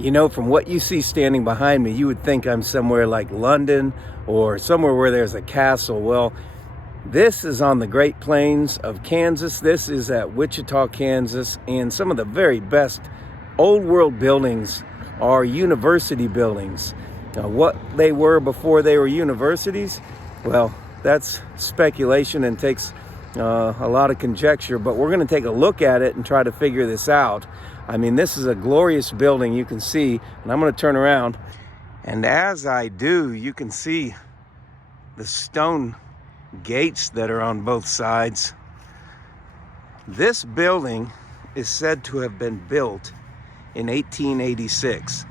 You know, from what you see standing behind me, you would think I'm somewhere like London or somewhere where there's a castle. Well, this is on the Great Plains of Kansas. This is at Wichita, Kansas, and some of the very best old world buildings are university buildings. Now, what they were before they were universities, well, that's speculation and takes a lot of conjecture, but we're going to take a look at it and try to figure this out. I mean, this is a glorious building, you can see, and I'm going to turn around. And as I do, you can see the stone gates that are on both sides. This building is said to have been built in 1886,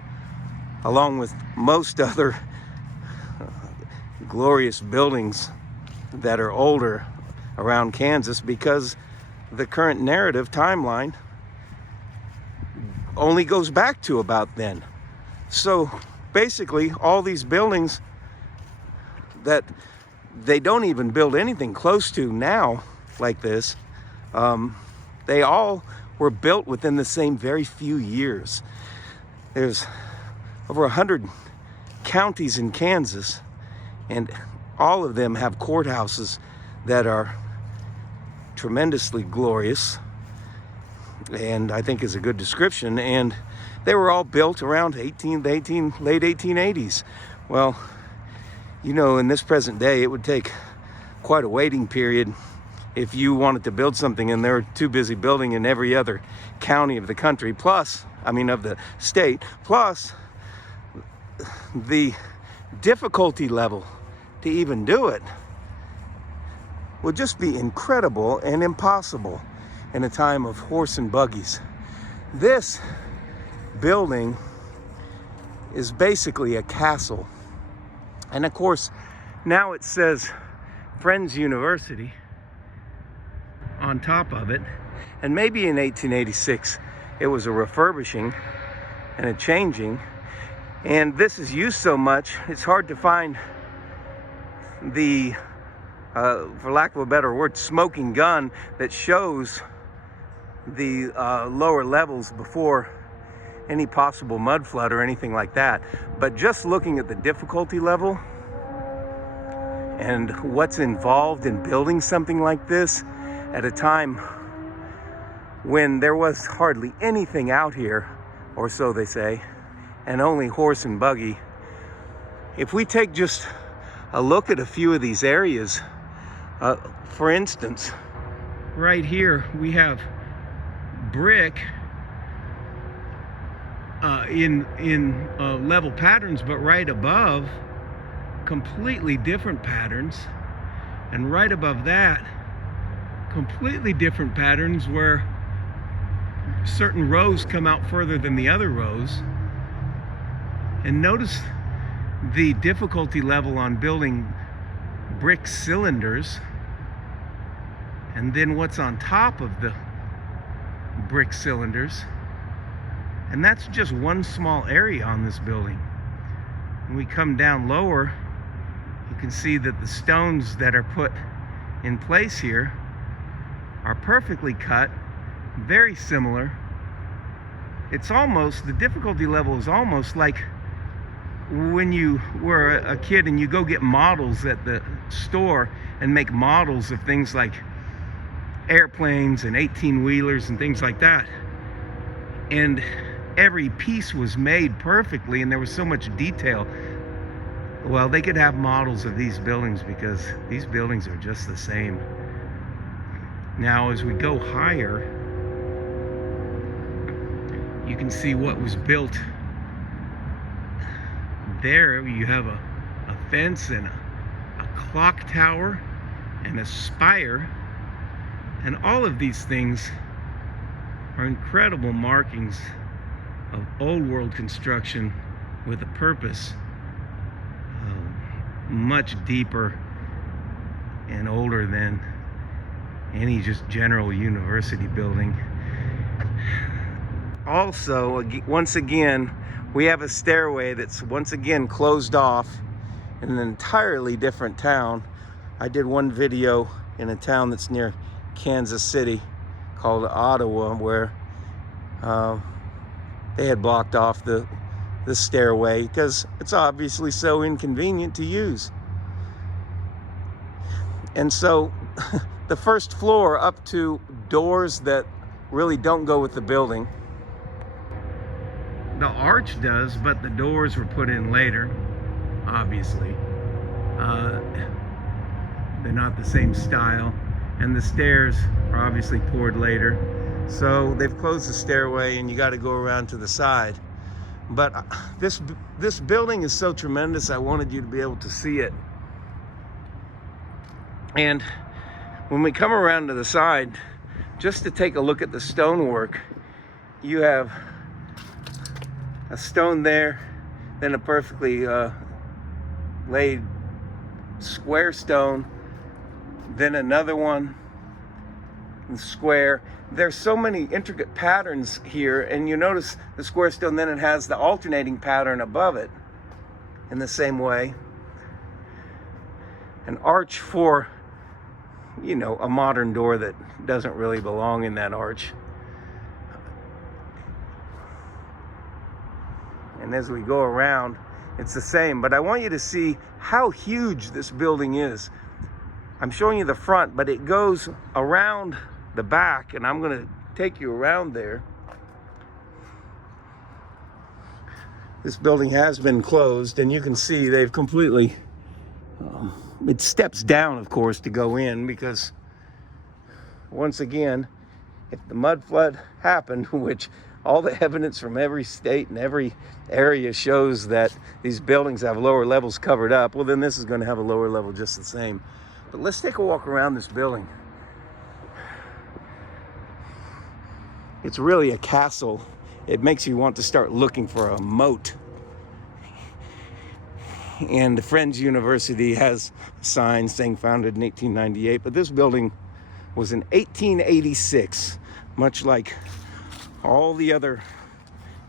along with most other glorious buildings that are older around Kansas, because the current narrative timeline only goes back to about then. So basically all these buildings that they don't even build anything close to now like this, they all were built within the same very few years. There's over 100 counties in Kansas, and all of them have courthouses that are tremendously glorious, and I think is a good description. And they were all built around late 1880s. Well, you know, in this present day, it would take quite a waiting period if you wanted to build something and they're too busy building in every other county of the country, plus, I mean, of the state, plus the difficulty level to even do it would just be incredible and impossible in a time of horse and buggies. This building is basically a castle. And of course, now it says Friends University on top of it. And maybe in 1886, it was a refurbishing and a changing. And this is used so much, it's hard to find the, for lack of a better word, smoking gun that shows the lower levels before any possible mud flood or anything like that. But just looking at the difficulty level and what's involved in building something like this at a time when there was hardly anything out here, or so they say, and only horse and buggy. If we take just a look at a few of these areas, for instance, right here we have brick in level patterns, but right above, completely different patterns, and right above that, completely different patterns where certain rows come out further than the other rows. And notice the difficulty level on building brick cylinders, and then what's on top of the brick cylinders. And that's just one small area on this building. When we come down lower, you can see that the stones that are put in place here are perfectly cut, very similar. It's almost, the difficulty level is almost like when you were a kid and you go get models at the store and make models of things like airplanes and 18-wheelers and things like that. And every piece was made perfectly and there was so much detail. Well, they could have models of these buildings because these buildings are just the same. Now, as we go higher, you can see what was built. There you have a fence and a clock tower and a spire. And all of these things are incredible markings of old world construction with a purpose, much deeper and older than any just general university building. Also, once again, we have a stairway that's once again closed off in an entirely different town. I did one video in a town that's near Kansas City called Ottawa, where they had blocked off the the stairway because it's obviously so inconvenient to use. And so the first floor up to doors that really don't go with the building. The arch does, but the doors were put in later, obviously. They're not the same style, and the stairs are obviously poured later. So they've closed the stairway and you got to go around to the side. But this building is so tremendous, I wanted you to be able to see it. And when we come around to the side, just to take a look at the stonework, you have a stone there, then a perfectly laid square stone, then another one, square. There's so many intricate patterns here, and you notice the square stone, then it has the alternating pattern above it in the same way. An arch for, you know, a modern door that doesn't really belong in that arch. And as we go around, it's the same, but I want you to see how huge this building is. I'm showing you the front, but it goes around the back, and I'm going to take you around there. This building has been closed, and you can see they've completely, it steps down, of course, to go in, because once again, if the mud flood happened, which all the evidence from every state and every area shows that these buildings have lower levels covered up, well, then this is going to have a lower level just the same. But let's take a walk around this building. It's really a castle. It makes you want to start looking for a moat. And the Friends University has a sign saying founded in 1898, but this building was in 1886, much like all the other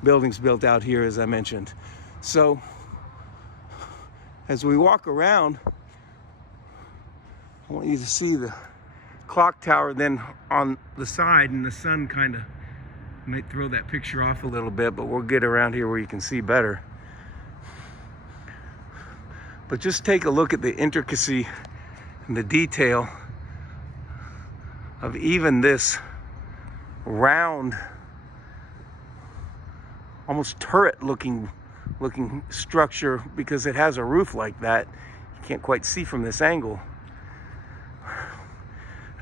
buildings built out here, as I mentioned. So as we walk around, I want you to see the clock tower then on the side, and the sun kind of might throw that picture off a little bit, but we'll get around here where you can see better. But just take a look at the intricacy and the detail of even this round, almost turret looking structure, because it has a roof like that. You can't quite see from this angle.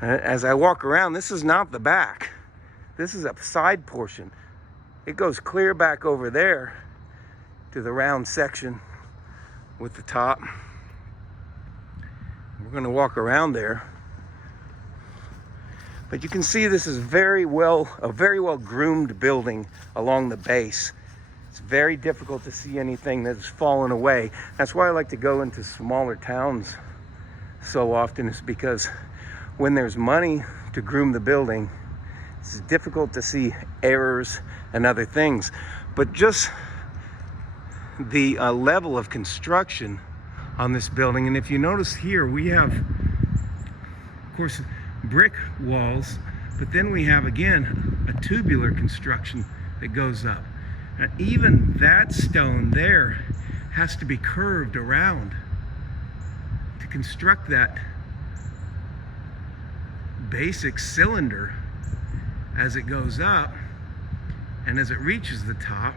As I walk around, this is not the back. This is a side portion. It goes clear back over there to the round section with the top. We're going to walk around there. But you can see this is a very well groomed building along the base. It's very difficult to see anything that's fallen away. That's why I like to go into smaller towns so often, is because when there's money to groom the building, it's difficult to see errors and other things. But just the level of construction on this building, and if you notice here, we have, of course, brick walls, but then we have, again, a tubular construction that goes up. Now, even that stone there has to be curved around to construct that basic cylinder as it goes up, and as it reaches the top,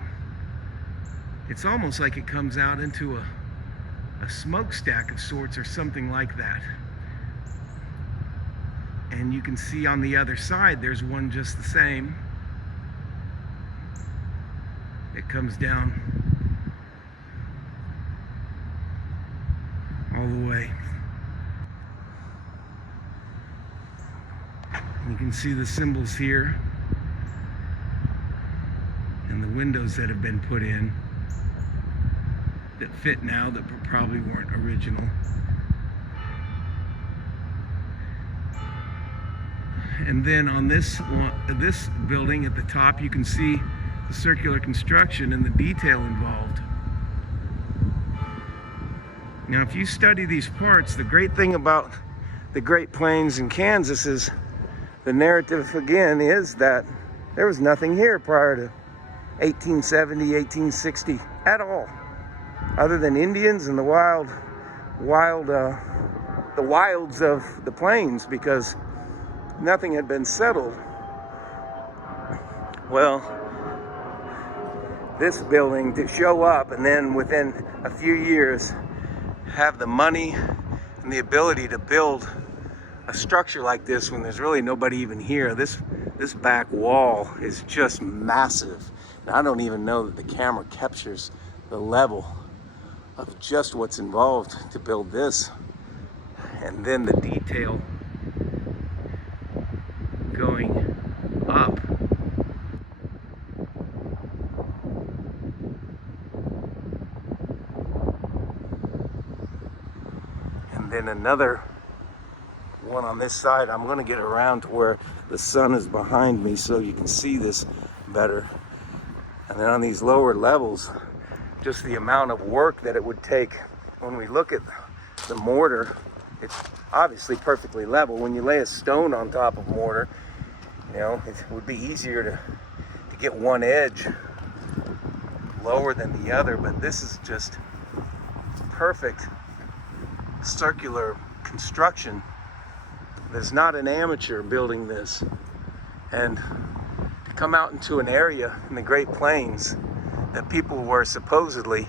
it's almost like it comes out into a smokestack of sorts or something like that. And you can see on the other side there's one just the same. It comes down all the way. You can see the symbols here and the windows that have been put in that fit now that probably weren't original. And then on this building at the top, you can see the circular construction and the detail involved. Now, if you study these parts, the great thing about the Great Plains in Kansas is the narrative, again, is that there was nothing here prior to 1870, 1860. at all, other than Indians and the wilds of the plains, because nothing had been settled. Well, this building to show up and then within a few years have the money and the ability to build a structure like this when there's really nobody even here. This back wall is just massive. And I don't even know that the camera captures the level of just what's involved to build this. And then the detail going up. And then another one on this side. I'm going to get around to where the sun is behind me so you can see this better. And then on these lower levels, just the amount of work that it would take. When we look at the mortar, it's obviously perfectly level. When you lay a stone on top of mortar, you know, it would be easier to get one edge lower than the other, but this is just perfect circular construction. There's not an amateur building this. And to come out into an area in the Great Plains that people were supposedly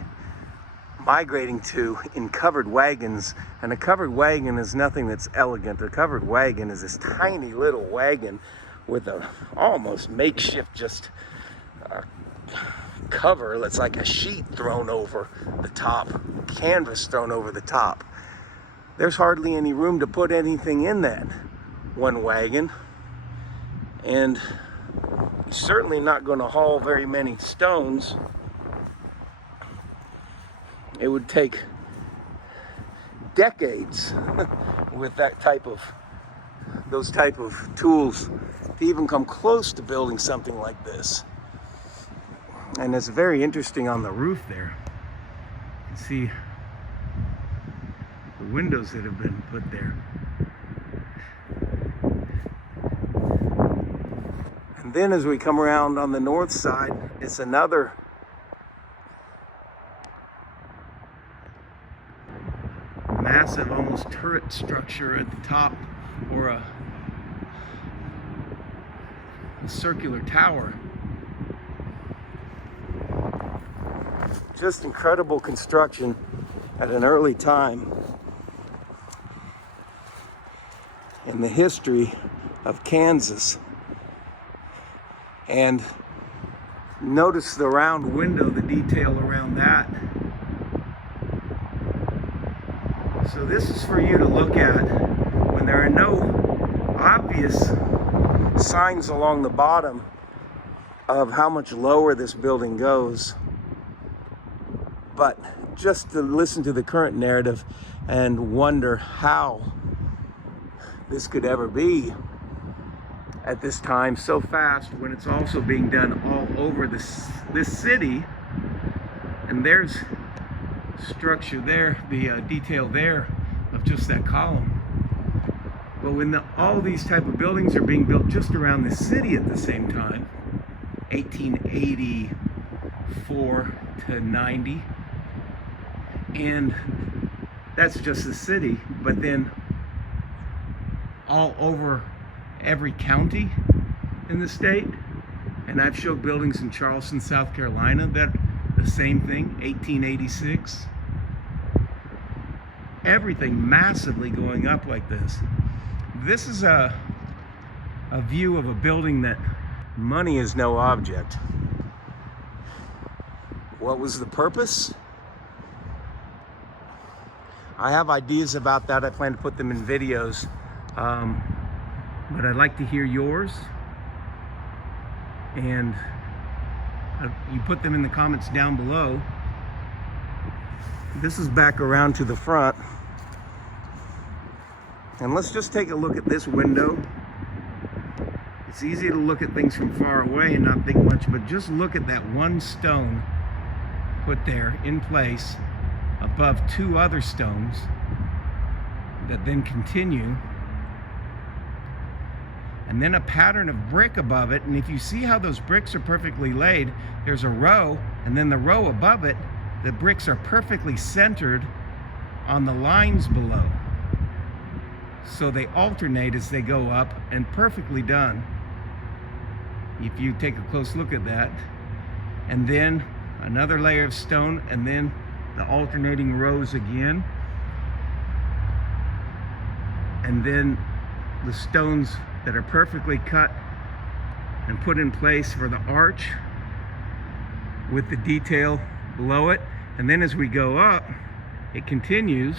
migrating to in covered wagons, and a covered wagon is nothing that's elegant. A covered wagon is this tiny little wagon with a almost makeshift just cover that's like a sheet thrown over the top, canvas thrown over the top. There's hardly any room to put anything in that one wagon, and you're certainly not going to haul very many stones. It would take decades with those type of tools to even come close to building something like this. And it's very interesting on the roof there. You can see the windows that have been put there. And then as we come around on the north side, it's another massive, almost turret structure at the top, or a circular tower. Just incredible construction at an early time in the history of Kansas. And notice the round window, the detail around that. So this is for you to look at when there are no obvious signs along the bottom of how much lower this building goes, but just to listen to the current narrative and wonder how this could ever be at this time so fast, when it's also being done all over this city. And there's structure there, the detail there of just that column. But when all these type of buildings are being built just around the city at the same time, 1884 to 90, and that's just the city, but then all over every county in the state. And I've showed buildings in Charleston, South Carolina, that the same thing, 1886. Everything massively going up like this. This is a view of a building that money is no object. What was the purpose? I have ideas about that. I plan to put them in videos. But I'd like to hear yours. And you put them in the comments down below. This is back around to the front. And let's just take a look at this window. It's easy to look at things from far away and not think much, but just look at that one stone put there in place above two other stones that then continue. And then a pattern of brick above it. And if you see how those bricks are perfectly laid, there's a row And then the row above it, the bricks are perfectly centered on the lines below. So they alternate as they go up, and perfectly done. If you take a close look at that. And then another layer of stone, and then the alternating rows again. And then the stones that are perfectly cut and put in place for the arch with the detail below it. And then as we go up, it continues.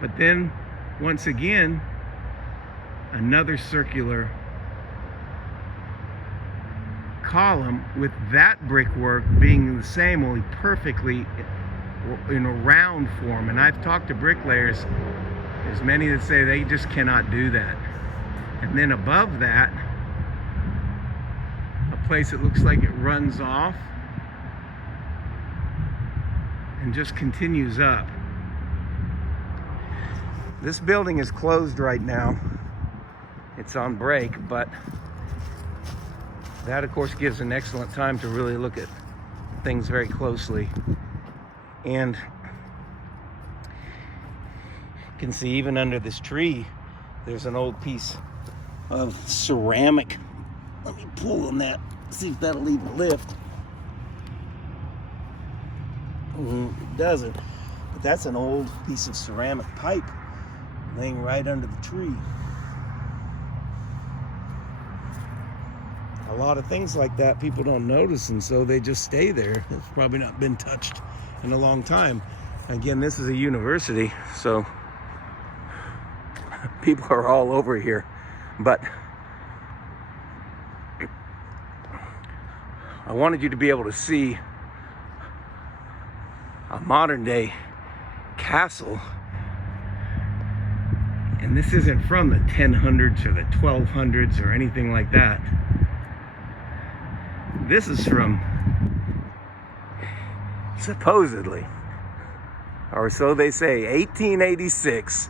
But then once again, another circular column with that brickwork being the same, only perfectly in a round form. And I've talked to bricklayers, there's many that say they just cannot do that. And then above that, a place that looks like it runs off and just continues up. This building is closed right now. It's on break, but that of course gives an excellent time to really look at things very closely. And you can see even under this tree, there's an old piece of ceramic. Let me pull on that, see if that'll even lift. It doesn't, but that's an old piece of ceramic pipe laying right under the tree. A lot of things like that people don't notice, and so they just stay there. It's probably not been touched in a long time. Again, this is a university, so people are all over here. But I wanted you to be able to see a modern day castle. And this isn't from the 1000s or the 1200s or anything like that. This is from, supposedly, or so they say, 1886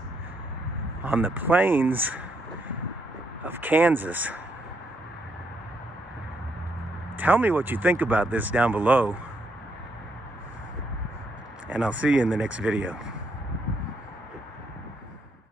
on the plains of Kansas. Tell me what you think about this down below, and I'll see you in the next video.